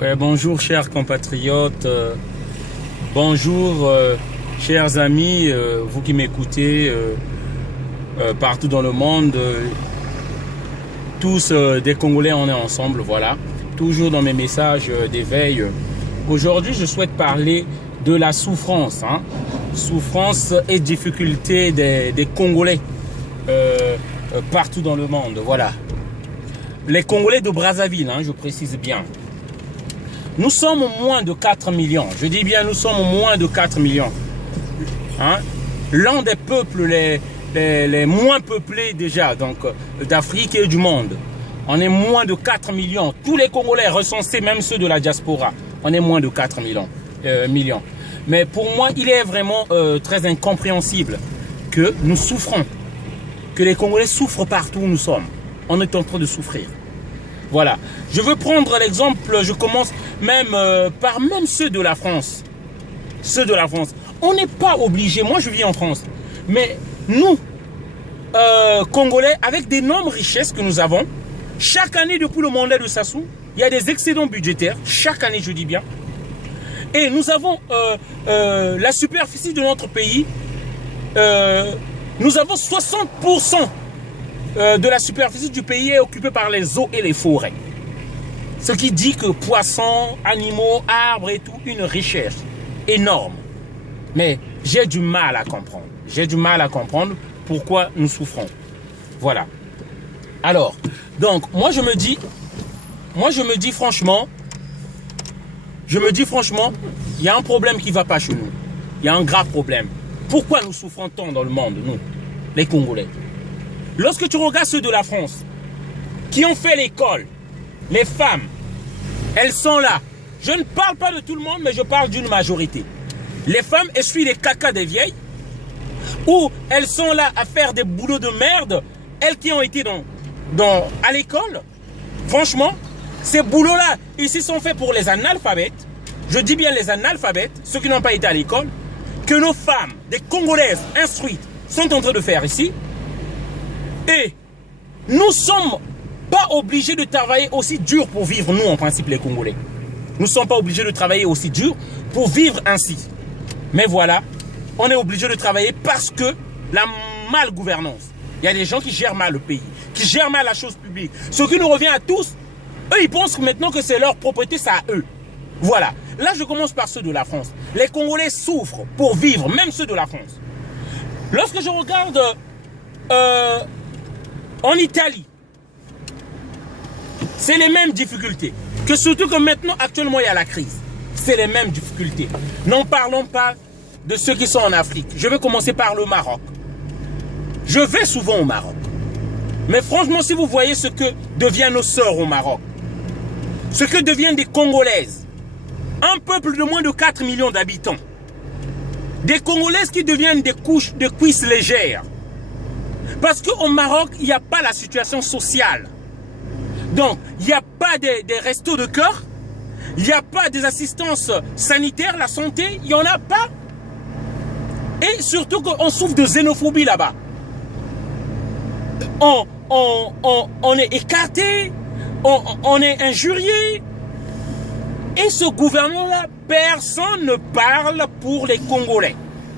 Ouais, bonjour chers compatriotes, bonjour chers amis, vous qui m'écoutez partout dans le monde, tous des Congolais, on est ensemble, voilà, toujours dans mes messages d'éveil. Aujourd'hui, je souhaite parler de la souffrance, souffrance et difficulté des Congolais partout dans le monde, voilà. Les Congolais de Brazzaville, je précise bien. Nous sommes moins de 4 millions. Je dis bien, nous sommes moins de 4 millions. L'un des peuples les moins peuplés déjà d'Afrique et du monde. On est moins de 4 millions. Tous les Congolais recensés, même ceux de la diaspora, on est moins de 4 millions. Mais pour moi, il est vraiment très incompréhensible que nous souffrons. Que les Congolais souffrent partout où nous sommes. On est en train de souffrir. Voilà. Je veux prendre l'exemple, je commence même par ceux de la France. Ceux de la France. On n'est pas obligé, moi je vis en France, mais nous, Congolais, avec d'énormes richesses que nous avons, chaque année depuis le mandat de Sassou, il y a des excédents budgétaires, chaque année je dis bien, et nous avons la superficie de notre pays, nous avons 60% de la superficie du pays est occupée par les eaux et les forêts. Ce qui dit que poissons, animaux, arbres et tout, une richesse énorme. Mais j'ai du mal à comprendre. J'ai du mal à comprendre pourquoi nous souffrons. Voilà. Alors, donc, moi je me dis franchement, il y a un problème qui ne va pas chez nous. Il y a un grave problème. Pourquoi nous souffrons tant dans le monde, nous, les Congolais? Lorsque tu regardes ceux de la France, qui ont fait l'école, les femmes, elles sont là. Je ne parle pas de tout le monde, mais je parle d'une majorité. Les femmes essuient les cacas des vieilles, ou elles sont là à faire des boulots de merde, elles qui ont été à l'école. Franchement, ces boulots-là, ici sont faits pour les analphabètes. Je dis bien les analphabètes, ceux qui n'ont pas été à l'école, que nos femmes, des Congolaises instruites, sont en train de faire ici. Et nous ne sommes pas obligés de travailler aussi dur pour vivre, nous, en principe, les Congolais. Nous ne sommes pas obligés de travailler aussi dur pour vivre ainsi. Mais voilà, on est obligé de travailler parce que la malgouvernance. Il y a des gens qui gèrent mal le pays, qui gèrent mal la chose publique. Ce qui nous revient à tous, eux, ils pensent maintenant que c'est leur propriété, c'est à eux. Voilà. Là, je commence par ceux de la France. Les Congolais souffrent pour vivre, même ceux de la France. Lorsque je regarde en Italie, c'est les mêmes difficultés. Que surtout que maintenant, actuellement, il y a la crise. C'est les mêmes difficultés. N'en parlons pas de ceux qui sont en Afrique. Je vais commencer par le Maroc. Je vais souvent au Maroc. Mais franchement, si vous voyez ce que deviennent nos sœurs au Maroc, ce que deviennent des Congolaises, un peuple de moins de 4 millions d'habitants, des Congolaises qui deviennent des cuisses légères. Parce qu'au Maroc, il n'y a pas la situation sociale. Donc, il n'y a pas des restos de cœur, il n'y a pas des assistances sanitaires, la santé, il n'y en a pas. Et surtout qu'on souffre de xénophobie là-bas. On est écarté, on est injurié. Et ce gouvernement-là, personne ne parle pour les Congolais.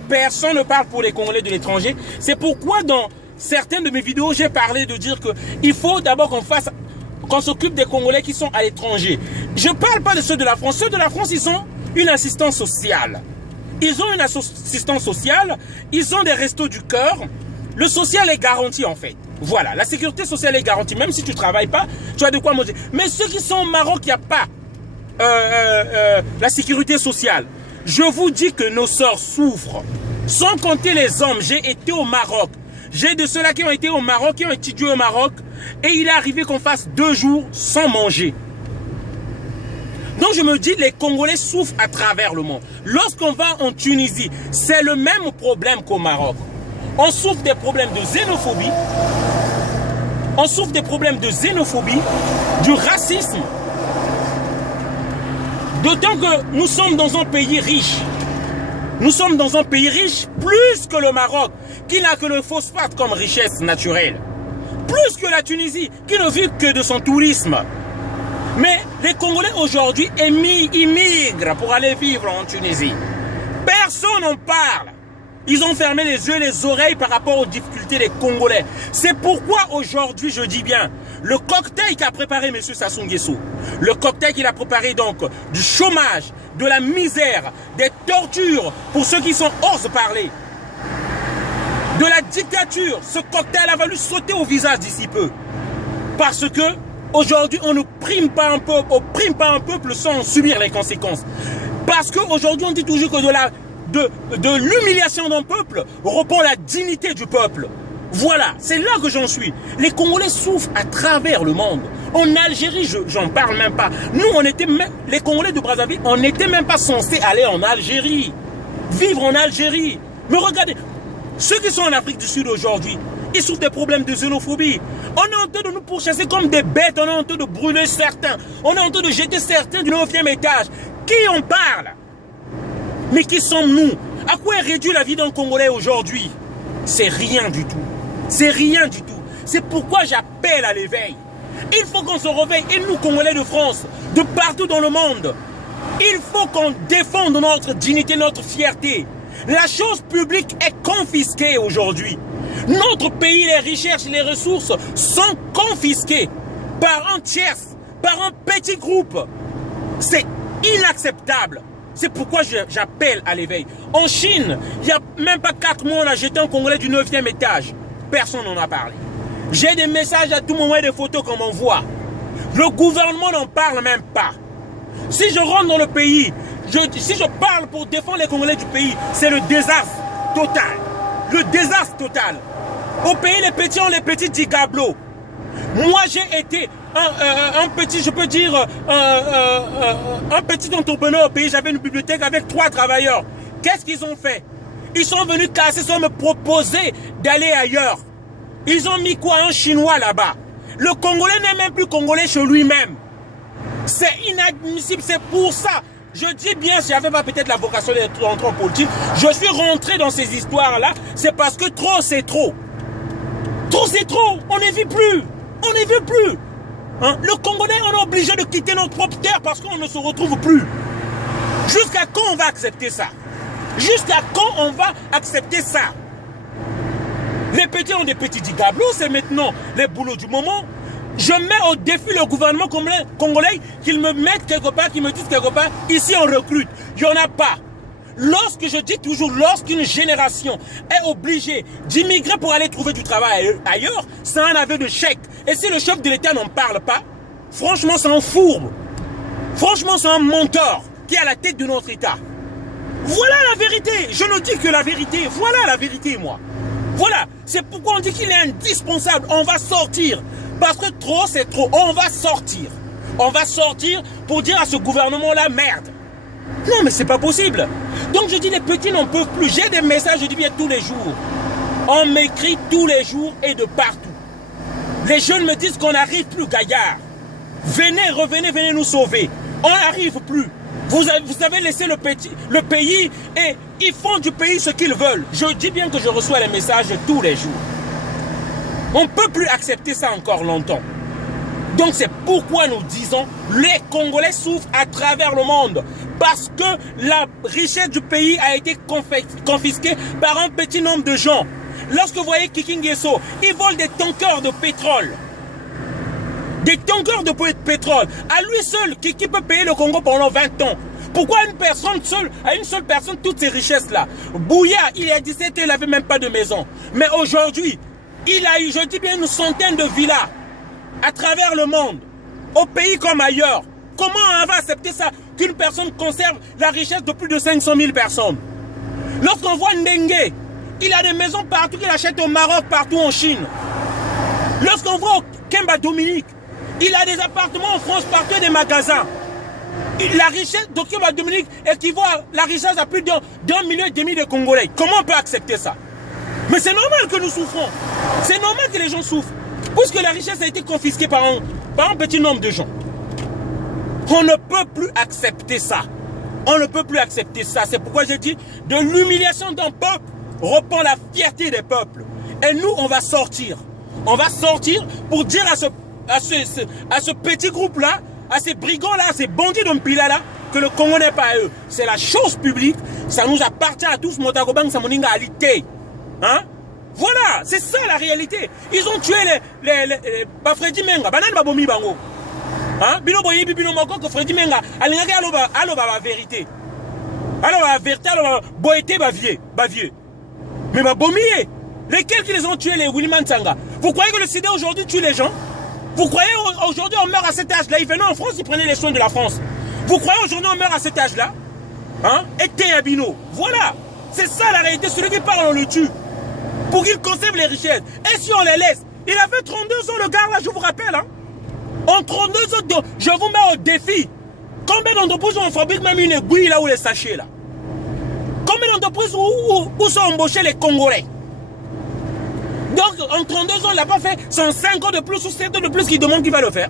Personne ne parle pour les Congolais de l'étranger. C'est pourquoi dans certaines de mes vidéos, j'ai parlé de dire qu'il faut d'abord qu'on s'occupe des Congolais qui sont à l'étranger. Je ne parle pas de ceux de la France. Ceux de la France, ils ont une assistance sociale. Ils ont une assistance sociale, ils ont des restos du cœur. Le social est garanti en fait. Voilà, la sécurité sociale est garantie. Même si tu ne travailles pas, tu as de quoi manger. Mais ceux qui sont au Maroc, il n'y a pas la sécurité sociale. Je vous dis que nos sœurs souffrent. Sans compter les hommes, j'ai été au Maroc. J'ai de ceux-là qui ont été au Maroc, qui ont étudié au Maroc. Et il est arrivé qu'on fasse 2 jours sans manger. Donc je me dis, les Congolais souffrent à travers le monde. Lorsqu'on va en Tunisie, c'est le même problème qu'au Maroc. On souffre des problèmes de xénophobie. On souffre des problèmes de xénophobie, du racisme. D'autant que nous sommes dans un pays riche. Nous sommes dans un pays riche plus que le Maroc, qui n'a que le phosphate comme richesse naturelle. Plus que la Tunisie, qui ne vit que de son tourisme. Mais Les Congolais aujourd'hui immigrent pour aller vivre en Tunisie. Personne n'en parle. Ils ont fermé les yeux et les oreilles par rapport aux difficultés des Congolais. C'est pourquoi aujourd'hui, je dis bien, le cocktail qu'a préparé M. Sassou Nguesso, le cocktail qu'il a préparé donc du chômage, de la misère, des tortures pour ceux qui sont osent parler, de la dictature, ce cocktail a valu sauter au visage d'ici peu. Parce que aujourd'hui, on ne prime pas un peuple, on prime pas un peuple sans en subir les conséquences. Parce qu'aujourd'hui, on dit toujours que de l'humiliation d'un peuple reprend la dignité du peuple. Voilà, c'est là que j'en suis. Les Congolais souffrent à travers le monde. En Algérie, j'en parle même pas. Nous, les Congolais de Brazzaville, on n'était même pas censés aller en Algérie. Vivre en Algérie. Mais regardez, ceux qui sont en Afrique du Sud aujourd'hui, ils souffrent des problèmes de xénophobie. On est en train de nous pourchasser comme des bêtes, on est en train de brûler certains, on est en train de jeter certains du 9e étage. Qui en parle? Mais qui sommes-nous? À quoi est réduit la vie d'un Congolais aujourd'hui? C'est rien du tout. C'est rien du tout. C'est pourquoi j'appelle à l'éveil. Il faut qu'on se réveille, et nous Congolais de France, de partout dans le monde, il faut qu'on défende notre dignité, notre fierté. La chose publique est confisquée aujourd'hui. Notre pays, les richesses, les ressources sont confisquées par un tiers, par un petit groupe. C'est inacceptable. C'est pourquoi j'appelle à l'éveil. En Chine, il n'y a même pas 4 mois, on a jeté un Congolais du 9e étage. Personne n'en a parlé. J'ai des messages à tout moment et des photos qu'on m'envoie. Le gouvernement n'en parle même pas. Si je rentre dans le pays, si je parle pour défendre les Congolais du pays, c'est le désastre total. Le désastre total. Au pays, les petits ont les petits digablos. Moi, j'ai été un petit, je peux dire, un petit entrepreneur au pays. J'avais une bibliothèque avec 3 travailleurs. Qu'est-ce qu'ils ont fait? Ils sont venus casser sans me proposer d'aller ailleurs. Ils ont mis quoi? Un Chinois là-bas. Le Congolais n'est même plus Congolais chez lui-même. C'est inadmissible, c'est pour ça. Je dis bien, si j'avais pas peut-être la vocation d'être rentré en politique, je suis rentré dans ces histoires-là, c'est parce que trop c'est trop. Trop c'est trop, on ne vit plus. On ne vit plus. Hein? Le Congolais, on est obligé de quitter notre propre terre parce qu'on ne se retrouve plus. Jusqu'à quand on va accepter ça? Jusqu'à quand on va accepter ça? Les petits ont des petits digablos, c'est maintenant les boulots du moment. Je mets au défi le gouvernement congolais qu'il me mette quelque part, qu'il me dise quelque part, ici on recrute. Il n'y en a pas. Lorsque je dis toujours, lorsqu'une génération est obligée d'immigrer pour aller trouver du travail ailleurs, c'est un aveu de chèque. Et si le chef de l'État n'en parle pas, franchement c'est un fourbe. Franchement c'est un menteur qui est à la tête de notre État. Voilà la vérité. Je ne dis que la vérité. Voilà la vérité, moi. Voilà. C'est pourquoi on dit qu'il est indispensable. On va sortir. Parce que trop, c'est trop. On va sortir. On va sortir pour dire à ce gouvernement-là, merde. Non, mais c'est pas possible. Donc je dis, les petits n'en peuvent plus. J'ai des messages, je dis bien tous les jours. On m'écrit tous les jours et de partout. Les jeunes me disent qu'on n'arrive plus, gaillard. Venez, revenez, venez nous sauver. On n'arrive plus. Vous avez laissé le pays et ils font du pays ce qu'ils veulent. Je dis bien que je reçois les messages tous les jours. On ne peut plus accepter ça encore longtemps. Donc c'est pourquoi nous disons, les Congolais souffrent à travers le monde. Parce que la richesse du pays a été confisquée par un petit nombre de gens. Lorsque vous voyez Kiki Nguesso, ils volent des tankers de pétrole. Des tankers de pétrole. À lui seul, qui peut payer le Congo pendant 20 ans? Pourquoi à une seule personne, toutes ces richesses-là? Bouya, il y a 17 ans, il n'avait même pas de maison. Mais aujourd'hui, il a eu, je dis bien, une centaine de villas à travers le monde, au pays comme ailleurs. Comment on va accepter ça, qu'une personne conserve la richesse de plus de 500 000 personnes? Lorsqu'on voit Ndengue, il a des maisons partout qu'il achète au Maroc, partout en Chine. Lorsqu'on voit Kemba Dominique, il a des appartements en France, partout et des magasins. La richesse de Kemba Dominique équivaut à la richesse à plus d'1,5 million de Congolais. Comment on peut accepter ça? Mais c'est normal que nous souffrons. C'est normal que les gens souffrent. Puisque la richesse a été confisquée par un petit nombre de gens. On ne peut plus accepter ça. On ne peut plus accepter ça. C'est pourquoi j'ai dit, de l'humiliation d'un peuple reprend la fierté des peuples. Et nous, on va sortir. On va sortir pour dire à ce petit groupe-là, à ces brigands-là, à ces bandits de Mpila-là, que le Congo n'est pas à eux. C'est la chose publique, ça nous appartient à tous, Motakobang, Samoninga, Alité. Hein? Voilà, c'est ça la réalité. Ils ont tué les Freddy Menga, Banan Babomi Bango. Hein? Bino Boye, Bino Moko, que Freddy Menga, Alingaki, allo la vérité. Alors la vérité, alors Boété, Bavier. Mais Babomi, lesquels qui les ont tués, les William Tsanga? Vous croyez que le sida aujourd'hui tue les gens? Vous croyez aujourd'hui on meurt à cet âge-là? Ils venaient en France, ils prenaient les soins de la France. Vous croyez aujourd'hui on meurt à cet âge-là? Hein? Et Théabino. Voilà. C'est ça la réalité. Celui qui parle, on le tue. Pour qu'il conserve les richesses. Et si on les laisse? Il avait 32 ans le gars là, je vous rappelle. Hein? En 32 ans, je vous mets au défi. Combien d'entreprises ont fabriqué même une aiguille là où les sachets là? Combien d'entreprises où sont embauchés les Congolais? Donc en 32 ans, il n'a pas fait 105 ans de plus ou 7 ans de plus qu'il demande qu'il va le faire.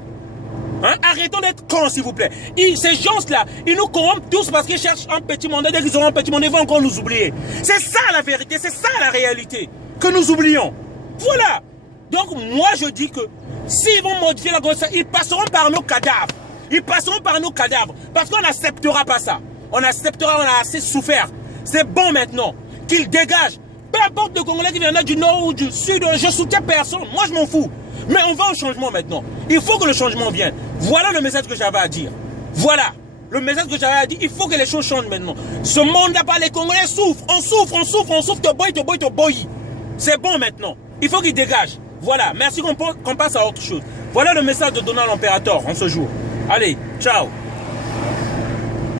Hein? Arrêtons d'être cons s'il vous plaît. Ces gens-là, ils nous corrompent tous parce qu'ils cherchent un petit mandat. Dès qu'ils auront un petit mandat, ils vont encore nous oublier. C'est ça la vérité, c'est ça la réalité que nous oublions. Voilà. Donc moi je dis que s'ils vont modifier la grossesse, ils passeront par nos cadavres. Ils passeront par nos cadavres. Parce qu'on n'acceptera pas ça. On acceptera, on a assez souffert. C'est bon maintenant qu'ils dégagent. Peu importe le Congolais qui viendra du nord ou du sud, je soutiens personne. Moi je m'en fous. Mais on va au changement maintenant. Il faut que le changement vienne. Voilà le message que j'avais à dire. Voilà le message que j'avais à dire. Il faut que les choses changent maintenant. Ce monde là-bas, les Congolais souffrent. On souffre. Te boy. C'est bon maintenant. Il faut qu'ils dégagent. Voilà. Merci qu'on passe à autre chose. Voilà le message de Donald l'Impérator en ce jour. Allez, ciao.